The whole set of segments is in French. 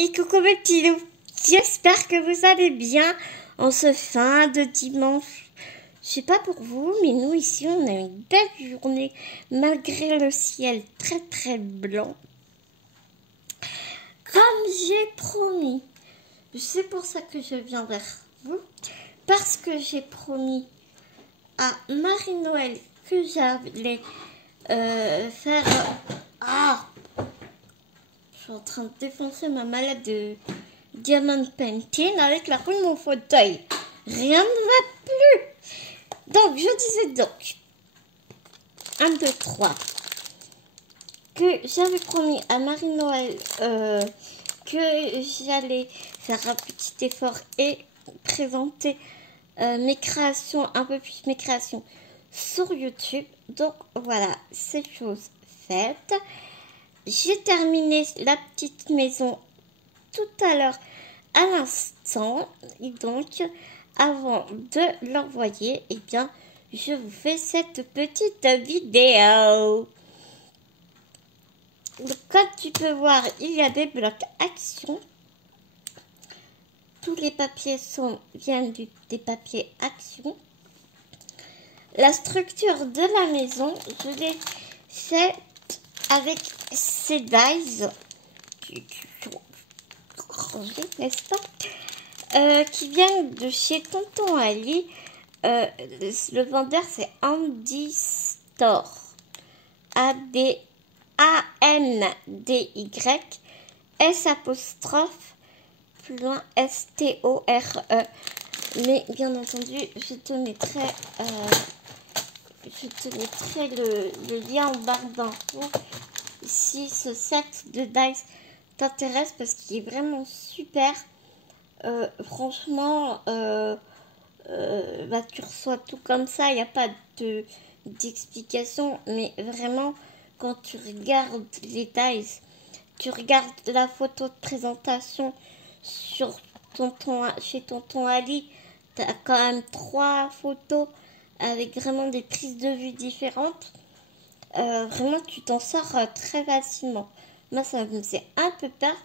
Et coucou mes petits loups, j'espère que vous allez bien en ce fin de dimanche. Je sais pas pour vous, mais nous ici on a une belle journée malgré le ciel très blanc. Comme j'ai promis, c'est pour ça que je viens vers vous, parce que j'ai promis à Marie-Noël que j'allais faire... Je suis en train de défoncer ma malade de diamant painting avec la roue de mon fauteuil. Rien ne va plus. Donc, je disais donc, 1, 2, 3, que j'avais promis à Marie-Noël que j'allais faire un petit effort et présenter mes créations, un peu plus mes créations sur YouTube. Donc, voilà, c'est chose faite. J'ai terminé la petite maison tout à l'heure à l'instant. Et donc, avant de l'envoyer, eh bien, je vous fais cette petite vidéo. Donc, comme tu peux voir, il y a des blocs action. Tous les papiers viennent des papiers action. La structure de la maison, je l'ai faite avec ces dies n'est-ce pas, qui viennent de chez Tonton Ali. Le vendeur c'est Andy Store, ADANDY S apostrophe plus loin STORE. Mais bien entendu je te mettrai le lien en barre d'infos si ce set de dice t'intéresse, parce qu'il est vraiment super. Franchement, tu reçois tout comme ça, il n'y a pas d'explication, mais vraiment quand tu regardes les dice, tu regardes la photo de présentation sur chez Tonton Ali, tu as quand même 3 photos avec vraiment des prises de vue différentes. Vraiment tu t'en sors très facilement. Moi ça me faisait un peu peur.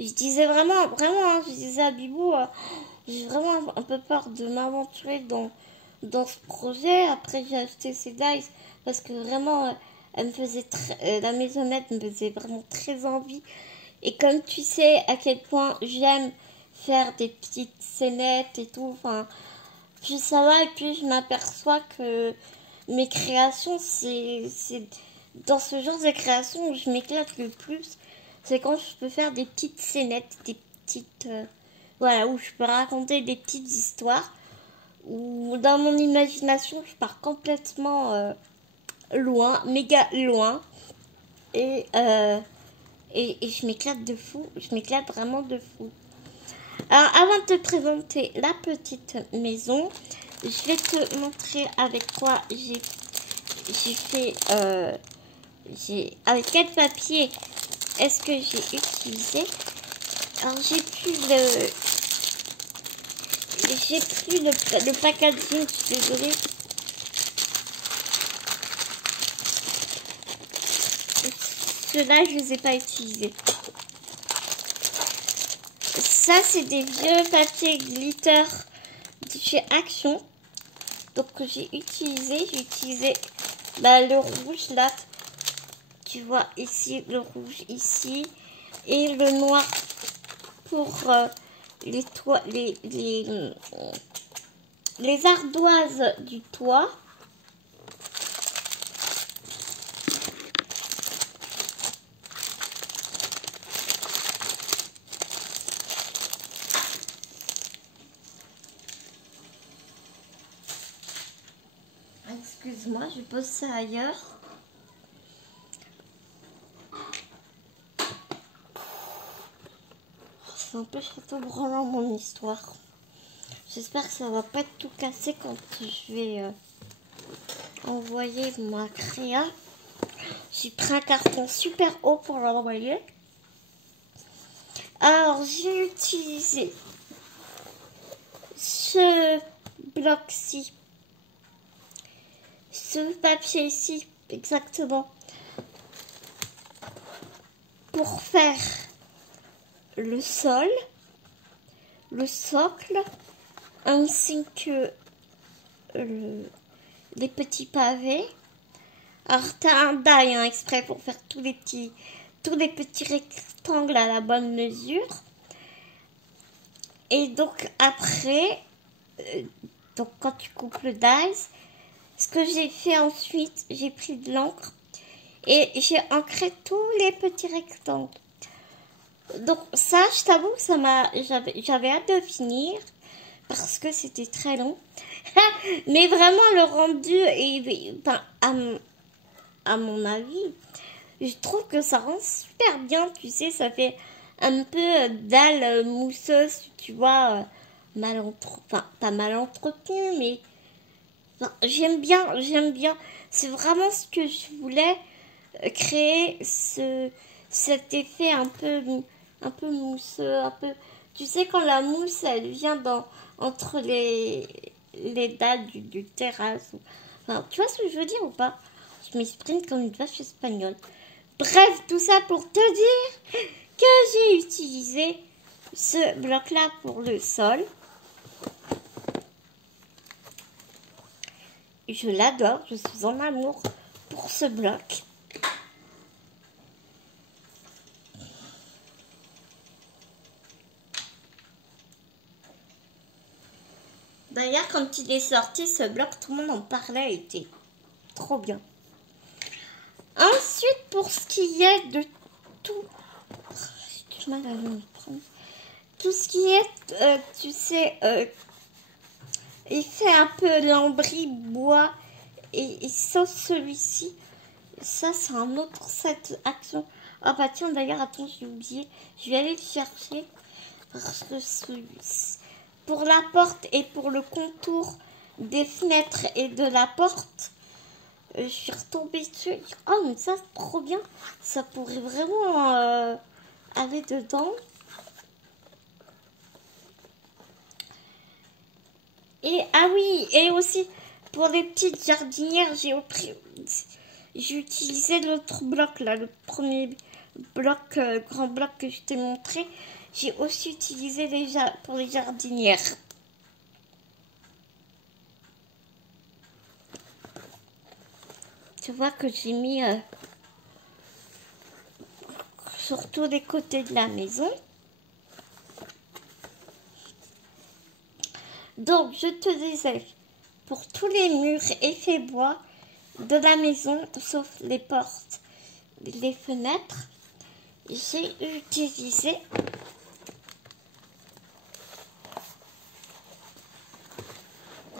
Je disais vraiment hein, je disais à Bibou, j'ai vraiment un peu peur de m'aventurer dans ce projet. Après j'ai acheté ces dice parce que vraiment elle me faisait la maisonnette me faisait vraiment très envie. Et comme tu sais à quel point j'aime faire des petites scénettes et tout, enfin puis ça va. Et puis je m'aperçois que mes créations, c'est dans ce genre de création où je m'éclate le plus, c'est quand je peux faire des petites scénettes, des petites voilà, où je peux raconter des petites histoires, où dans mon imagination je pars complètement loin, méga loin, et je m'éclate de fou, je m'éclate vraiment de fou. Alors avant de te présenter la petite maison, je vais te montrer avec quoi j'ai fait, avec quel papier est-ce que j'ai utilisé. Alors j'ai plus le packaging, je suis désolée. Ceux-là je les ai pas utilisés. Ça c'est des vieux papiers glitter de chez Action. Donc j'ai utilisé le rouge là, tu vois ici, le rouge ici, et le noir pour les toits, les ardoises du toit. Excuse-moi, je pose ça ailleurs. C'est un peu château-branlant mon histoire. J'espère que ça va pas être tout cassé quand je vais envoyer ma créa. J'ai pris un carton super haut pour l'envoyer. Alors j'ai utilisé ce bloc-ci, ce papier ici exactement, pour faire le sol, le socle, ainsi que les petits pavés. Alors t'as un die hein, exprès pour faire tous les petits rectangles à la bonne mesure. Et donc après, donc quand tu coupes le dies, ce que j'ai fait ensuite, j'ai pris de l'encre et j'ai ancré tous les petits rectangles. Donc ça, je t'avoue que j'avais hâte de finir parce que c'était très long. Mais vraiment le rendu, à mon avis, je trouve que ça rend super bien. Tu sais, ça fait un peu dalle mousseuse, tu vois, pas mal entretenu, mais enfin, j'aime bien. C'est vraiment ce que je voulais créer, cet effet un peu mousseux, un peu. Tu sais, quand la mousse, elle vient entre les dalles du terrasse. Enfin, tu vois ce que je veux dire ou pas? Je m'exprime comme une vache espagnole. Bref, tout ça pour te dire que j'ai utilisé ce bloc-là pour le sol. Je l'adore, je suis en amour pour ce bloc. D'ailleurs, quand il est sorti, ce bloc, tout le monde en parlait, il était trop bien. Ensuite, pour ce qui est de tout... J'ai du mal à le prendre. Tout ce qui est, tu sais, il fait un peu lambris, bois, et sans celui-ci, ça c'est un autre set action. Ah bah tiens, d'ailleurs, attends, j'ai oublié, je vais aller le chercher, parce que pour la porte et pour le contour des fenêtres et de la porte, je suis retombée dessus. Oh, mais ça, c'est trop bien. Ça pourrait vraiment aller dedans. Et, ah oui, et aussi, pour les petites jardinières, j'ai utilisé l'autre bloc, là, le premier bloc, grand bloc que je t'ai montré. J'ai aussi utilisé pour les jardinières. Tu vois que j'ai mis sur tous les côtés de la maison. Donc, je te disais, pour tous les murs effets bois de la maison, sauf les portes, les fenêtres, j'ai utilisé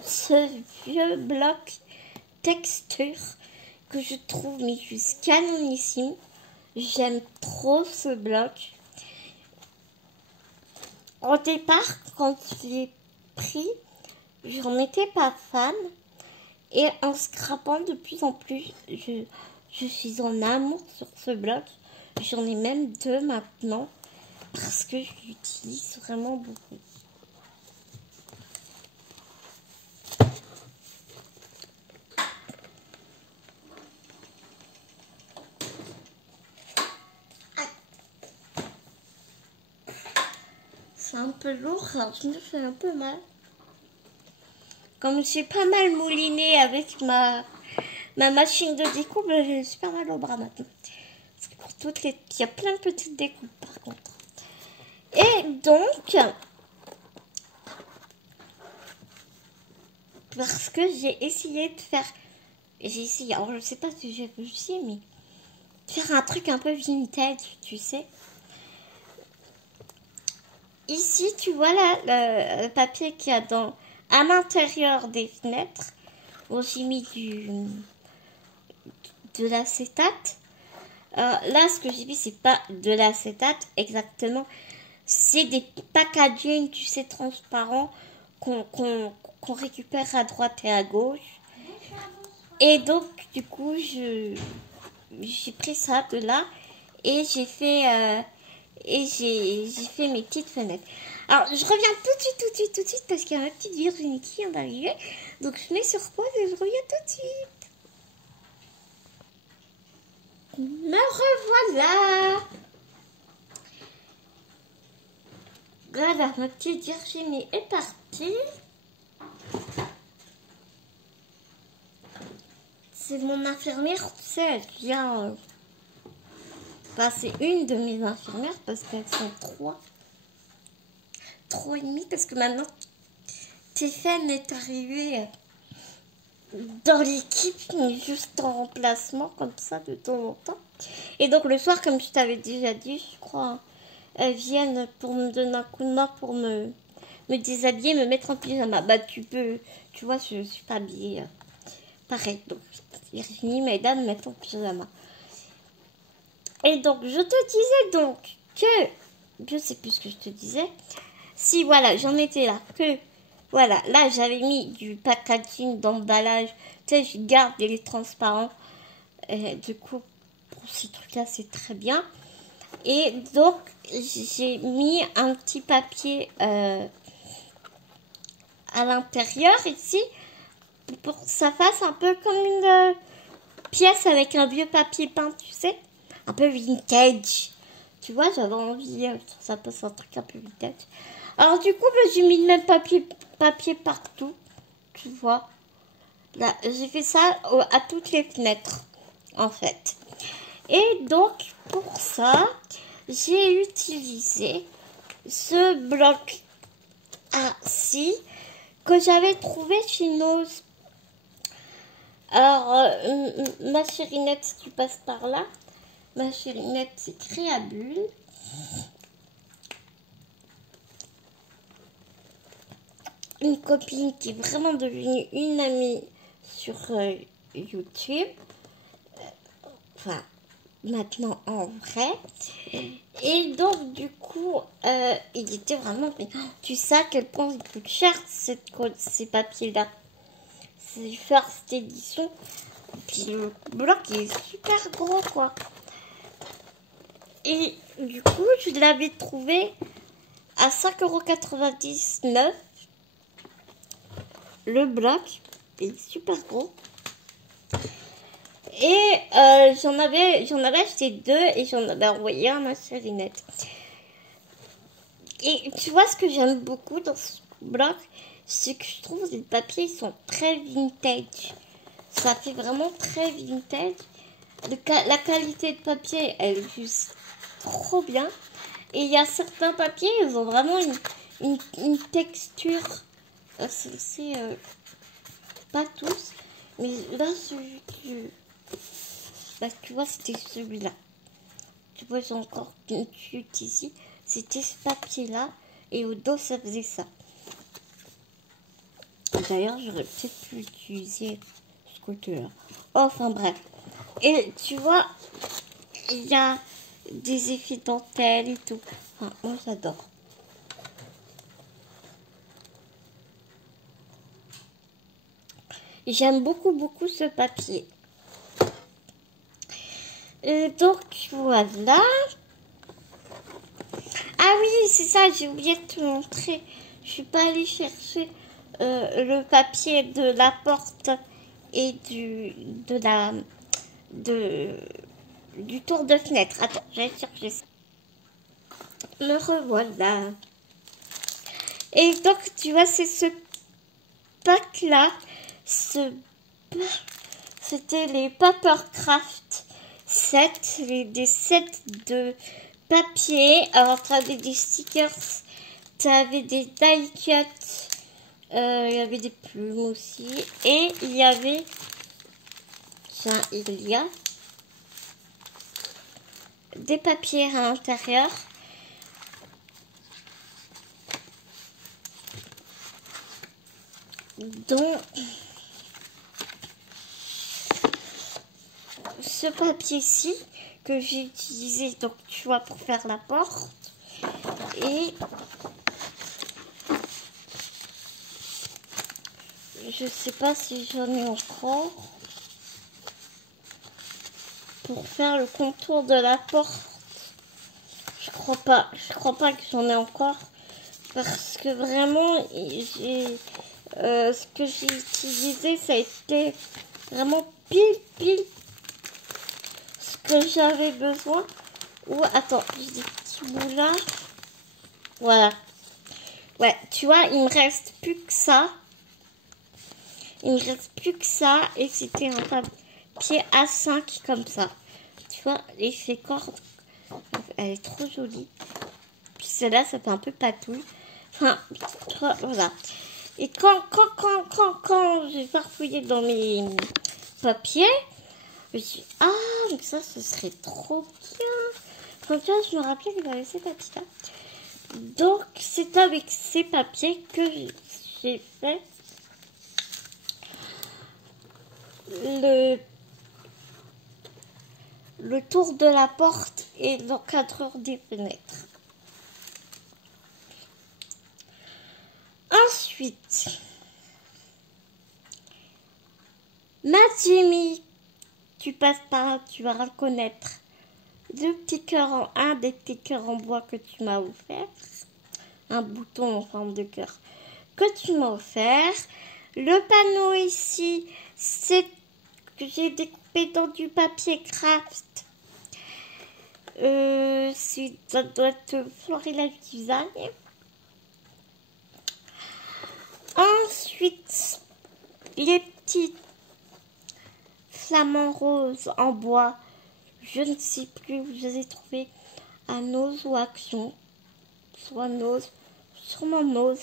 ce vieux bloc texture que je trouve mais juste canonissime. J'aime trop ce bloc. Au départ, quand je l'ai pris, je n'en étais pas fan. Et en scrapant de plus en plus, je suis en amour sur ce bloc. J'en ai même deux maintenant parce que je l'utilise vraiment beaucoup. C'est un peu lourd, alors je me fais un peu mal. Comme j'ai pas mal mouliné avec ma machine de découpe, j'ai super mal au bras maintenant. Parce que pour toutes il y a plein de petites découpes par contre. Et donc, parce que j'ai essayé de faire, alors je sais pas si j'ai réussi, mais faire un truc un peu vintage, tu sais. Ici, tu vois là, le papier qu'il y a à l'intérieur des fenêtres. Bon, j'ai mis de l'acétate. Là, ce que j'ai mis, c'est pas de l'acétate exactement. C'est des packaging, tu sais, transparents qu'on récupère à droite et à gauche. Et donc, du coup, j'ai pris ça de là et j'ai fait mes petites fenêtres. Alors, je reviens tout de suite parce qu'il y a ma petite Virginie qui vient d'arriver. Donc, je mets sur pause et je reviens tout de suite. Me revoilà. Voilà, ma petite Virginie est partie. C'est mon infirmière, tu sais, elle vient... Enfin, c'est une de mes infirmières parce qu'elles sont trois. Trois et demi parce que maintenant, Stéphane est arrivé dans l'équipe, mais juste en remplacement, comme ça, de temps en temps. Et donc, le soir, comme je t'avais déjà dit, je crois, elles viennent pour me donner un coup de main, pour me déshabiller, me mettre en pyjama. Bah, tu vois, je suis pas habillée pareil. Donc, Virginie m'aide à me mettre en pyjama. Et donc, je te disais donc que, je sais plus ce que je te disais. Si, voilà, j'en étais là, que, voilà, là, j'avais mis du packaging d'emballage. Tu sais, je garde les transparents. Du coup, pour ces trucs-là, c'est très bien. Et donc, j'ai mis un petit papier à l'intérieur, ici, pour que ça fasse un peu comme une pièce avec un vieux papier peint, tu sais. Un peu vintage. Tu vois, j'avais envie que ça passe un truc un peu vintage. Alors du coup, j'ai mis le même papier partout. Tu vois. Là, j'ai fait ça à toutes les fenêtres, en fait. Et donc, pour ça, j'ai utilisé ce bloc ainsi que j'avais trouvé chez Nose. Alors, ma chérinette, si tu passes par là, ma chérinette, c'est Créabule. Une copine qui est vraiment devenue une amie sur YouTube. Enfin, maintenant en vrai. Et donc, du coup, il était vraiment... Tu sais à quel point il coûte cher ces papiers-là. C'est First Edition. Puis le bloc il est super gros, quoi. Et du coup, je l'avais trouvé à 5,99 €. Le bloc est super gros. Et j'en avais acheté 2 et j'en avais envoyé un à ma chérinette. Et tu vois ce que j'aime beaucoup dans ce bloc, c'est que je trouve que les papiers ils sont très vintage. Ça fait vraiment très vintage. La qualité de papier, elle est juste trop bien. Et il y a certains papiers, ils ont vraiment une texture. C'est pas tous, mais là, tu vois, c'était celui-là. Tu vois, j'ai encore une chute ici. C'était ce papier-là. Et au dos, ça faisait ça. D'ailleurs, j'aurais peut-être pu utiliser ce côté-là. Enfin, bref. Et tu vois, il y a des effets dentelle et tout. Enfin, moi, j'adore. J'aime beaucoup, beaucoup ce papier. Donc, voilà. Ah oui, c'est ça, j'ai oublié de te montrer. Je suis pas allée chercher le papier de la porte et du tour de fenêtre. Attends, j'allais chercher ça. Me revoilà. Et donc, tu vois, c'est ce pack-là. C'était les Papercraft 7, des sets de papier. Alors, tu avais des stickers, tu avais des die cuts, il y avait des plumes aussi. Et il y avait, tiens, il y a des papiers à l'intérieur. Dont ce papier-ci que j'ai utilisé, donc tu vois, pour faire la porte. Et je sais pas si j'en ai encore pour faire le contour de la porte. Je crois pas que j'en ai encore parce que vraiment ce que j'ai utilisé, ça a été vraiment pile ce que j'avais besoin. Ou attends, j'ai des petits bouts là. Voilà, Ouais, tu vois, il me reste plus que ça. Il me reste plus que ça. Et c'était un papier A5 comme ça. Tu vois, et ces cordes, elle est trop jolie. Puis celle-là, ça fait un peu patouille. Enfin, voilà. Et quand j'ai farfouillé dans mes papiers, je me suis dit, ah, mais ça, ce serait trop bien. Comme ça, je me rappelais qu'il y avait ces papiers-là. Donc, c'est avec ces papiers que j'ai fait le tour de la porte et l'encadreur des fenêtres. Ensuite, ma Jimmy, tu passes par là, tu vas reconnaître deux petits cœurs un des petits cœurs en bois que tu m'as offert, un bouton en forme de cœur que tu m'as offert. Le panneau ici, c'est que j'ai découpé dans du papier craft. Ça doit être Florilla Design. Ensuite, les petits flamants roses en bois. Je ne sais plus où je les ai trouvés, à Nose ou Action. Soit Nose, sûrement Nose.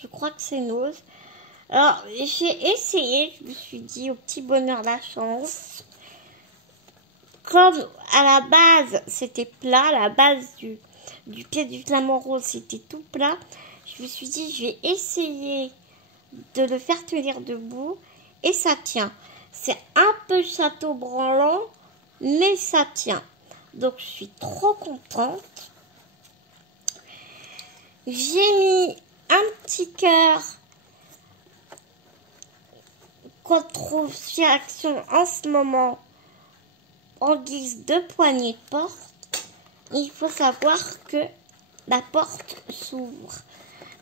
Je crois que c'est Nose. Alors, j'ai essayé, je me suis dit au petit bonheur la chance. Comme à la base, c'était plat, la base du pied du flamant rose, c'était tout plat. Je me suis dit, je vais essayer de le faire tenir debout. Et ça tient. C'est un peu château branlant, mais ça tient. Donc, je suis trop contente. J'ai mis un petit cœur qu'on trouve chez Action en ce moment en guise de poignée de porte. Il faut savoir que la porte s'ouvre.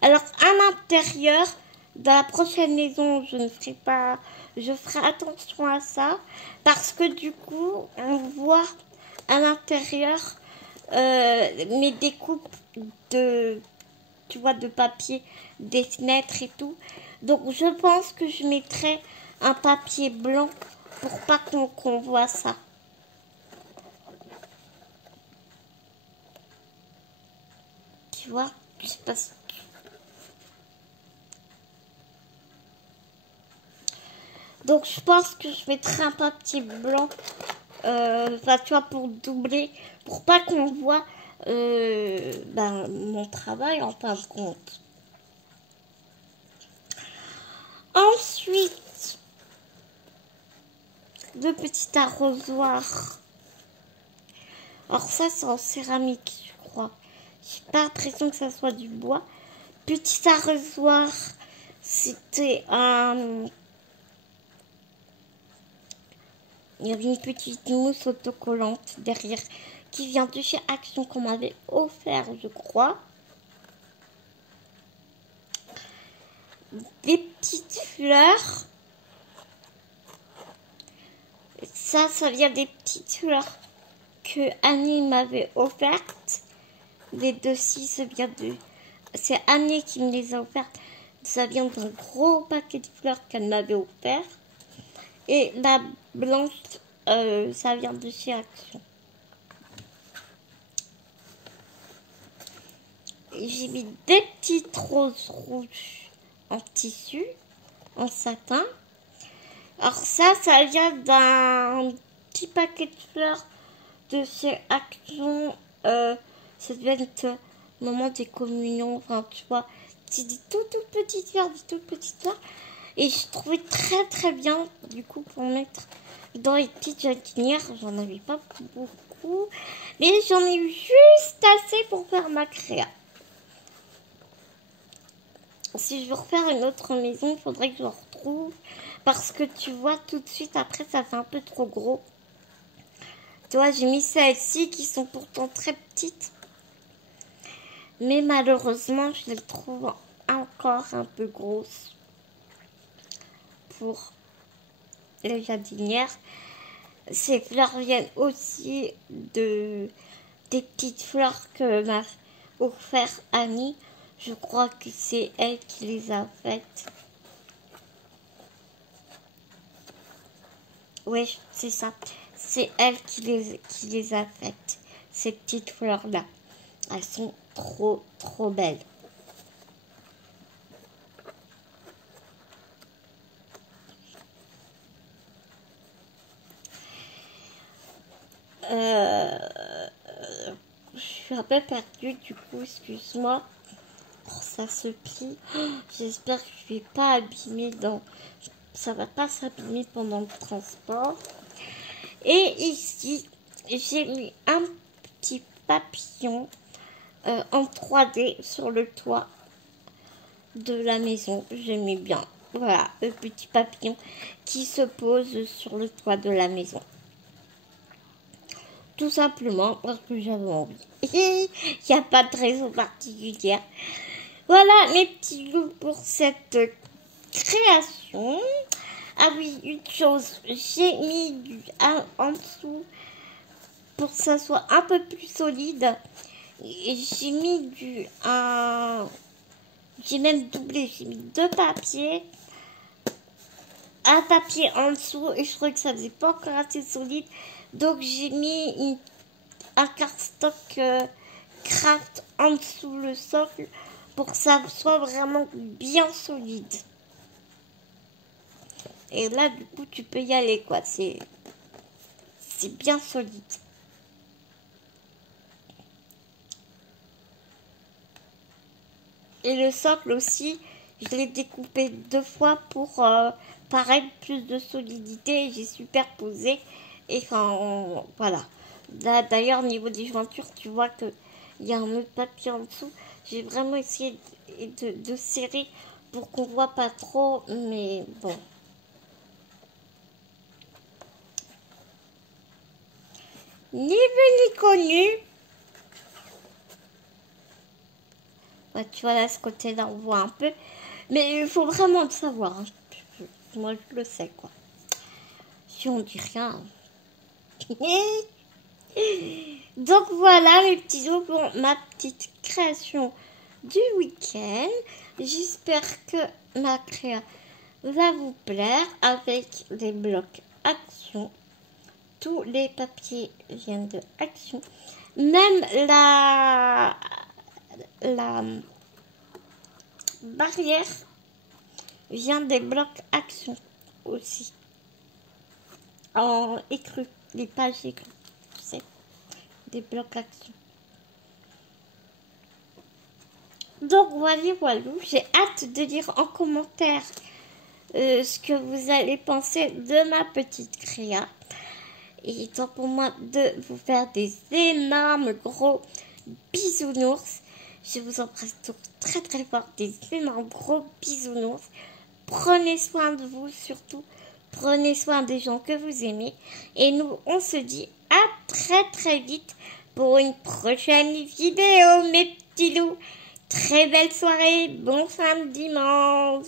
Alors, à l'intérieur, dans la prochaine maison, je ferai attention à ça, parce que du coup, on voit à l'intérieur mes découpes de papier, des fenêtres et tout. Donc, je pense que je mettrai un papier blanc pour pas qu'on voit ça. Tu vois, je sais pas si... Donc, je pense que je mettrai un papier blanc, tu vois, pour doubler, pour pas qu'on voit mon travail en fin de compte. Ensuite, le petit arrosoir. Alors ça, c'est en céramique, je crois. J'ai pas l'impression que ça soit du bois. Petit arrosoir, c'était un... Il y avait une petite mousse autocollante derrière qui vient de chez Action qu'on m'avait offert, je crois. Des petites fleurs. Ça vient des petites fleurs que Annie m'avait offertes. Les deux-ci, c'est Annie qui me les a offertes. Ça vient d'un gros paquet de fleurs qu'elle m'avait offert. Et la blanche, ça vient de chez Action. J'ai mis des petites roses rouges en tissu, en satin. Alors ça vient d'un petit paquet de fleurs de chez Action. Ça devait être au moment des communions, enfin tu vois, c'est des toutes petites fleurs, et je trouvais très très bien du coup pour mettre dans les petites jardinières. J'en avais pas beaucoup, mais j'en ai eu juste assez pour faire ma créa. Si je veux refaire une autre maison, il faudrait que je le retrouve, parce que tu vois tout de suite après ça fait un peu trop gros. Tu vois, j'ai mis celles-ci qui sont pourtant très petites. Mais malheureusement, je les trouve encore un peu grosses pour les jardinières. Ces fleurs viennent aussi des petites fleurs que m'a offert Annie. Je crois que c'est elle qui les a faites. Oui, c'est ça. C'est elle qui les a faites. Ces petites fleurs-là. Elles sont trop, trop belles. Je suis un peu perdue du coup, excuse-moi. Oh, ça se plie. Oh, j'espère que je ne vais pas abîmer ça va pas s'abîmer pendant le transport. Et ici, j'ai mis un petit papillon en 3D sur le toit de la maison. J'aimais bien. Voilà, le petit papillon qui se pose sur le toit de la maison. Tout simplement parce que j'avais envie. Il n'y a pas de raison particulière. Voilà mes petits loups pour cette création. Ah oui, une chose, j'ai mis en dessous pour que ça soit un peu plus solide. J'ai mis j'ai même doublé, j'ai mis 2 papiers. Un papier en dessous et je trouvais que ça faisait pas encore assez solide. Donc j'ai mis un cardstock craft en dessous le socle pour que ça soit vraiment bien solide. Et là du coup tu peux y aller quoi, c'est bien solide. Et le socle aussi, je l'ai découpé 2 fois pour pareil plus de solidité. J'ai superposé et enfin voilà. D'ailleurs au niveau des jointures tu vois que il y a un autre papier en dessous. J'ai vraiment essayé de serrer pour qu'on voit pas trop, mais bon. Ni vu ni connu. Ouais, tu vois là ce côté là on voit un peu. Mais il faut vraiment le savoir. Hein. Moi je le sais quoi. Si on dit rien. Donc voilà mes petits os pour ma petite création du week-end. J'espère que ma créa va vous plaire avec des blocs Action. Tous les papiers viennent de Action. Même la barrière vient des blocs Action aussi. En écru, les pages écrues, tu sais, des blocs Action. Donc voilà, j'ai hâte de lire en commentaire ce que vous allez penser de ma petite créa. Et il est temps pour moi de vous faire des énormes gros bisounours. Je vous embrasse donc très très fort, des énormes gros bisounours. Prenez soin de vous surtout. Prenez soin des gens que vous aimez. Et nous, on se dit à très très vite pour une prochaine vidéo, mes petits loups. Très belle soirée, bon fin de dimanche.